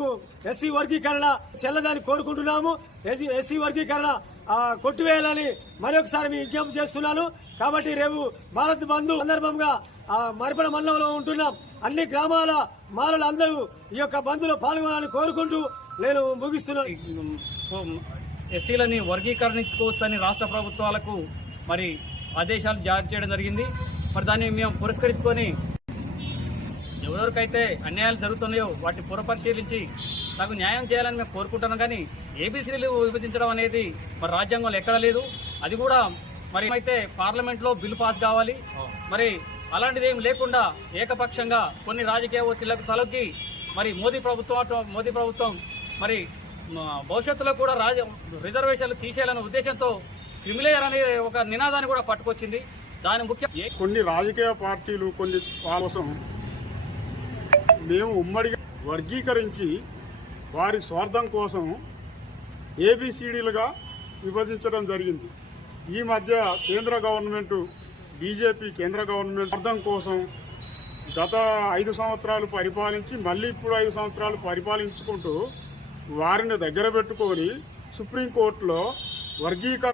హక్కు ఎస్సీ వర్గీకరణ చెల్లదని కోరుకుంటున్నాము. ఎస్సీ ఎస్సీ వర్గీకరణ కొట్టివేయాలని మరొకసారి మీ విజ్ఞప్తి చేస్తున్నాను. కాబట్టి రేపు భారత్ బంధు సందర్భంగా మరిపడ మండలంలో ఉంటున్న. అన్ని గ్రామాల మాలలు అందరూ ఈ యొక్క బంధులో పాల్గొనాలని కోరుకుంటూ నేను ముగిస్తున్నాను. ఎస్సీలని వర్గీకరణించుకోవచ్చని రాష్ట్ర ప్రభుత్వాలకు మరి ఆదేశాలు జారీ చేయడం జరిగింది. మరి దాన్ని మేము పురస్కరించుకొని ఎవరెవరికైతే అన్యాయాలు జరుగుతున్నాయో వాటిని పురపరిశీలించి నాకు న్యాయం చేయాలని మేము కోరుకుంటున్నాం. కానీ ఏబీసీలు విభజించడం అనేది మరి రాజ్యాంగంలో ఎక్కడ లేదు. అది కూడా మరి అయితే పార్లమెంట్లో బిల్లు పాస్ కావాలి మరి అలాంటిది ఏం లేకుండా ఏకపక్షంగా కొన్ని రాజకీయ ఒత్తిళ్ళకు తలొక్కి మరి మోదీ ప్రభుత్వం మోదీ ప్రభుత్వం మరి భవిష్యత్తులో కూడా రాజ రిజర్వేషన్లు తీసేయాలనే ఉద్దేశంతో క్రిమిలేయర్ అనే ఒక నినాదాన్ని కూడా పట్టుకొచ్చింది. దాని ముఖ్య ఏ- కొన్ని రాజకీయ పార్టీలు కొన్ని వాళ్ళ కోసం మేము ఉమ్మడిగా వర్గీకరించి వారి స్వార్థం కోసం ఏబిసిడీలుగా విభజించడం జరిగింది. ఈ మధ్య కేంద్ర గవర్నమెంట్ బీజేపీ కేంద్ర గవర్నమెంట్ స్వార్థం కోసం గత ఐదు సంవత్సరాలు పరిపాలించి మళ్ళీ ఇప్పుడు ఐదు సంవత్సరాలు పరిపాలించుకుంటూ వారిని దగ్గర పెట్టుకొని సుప్రీంకోర్టులో వర్గీకరణ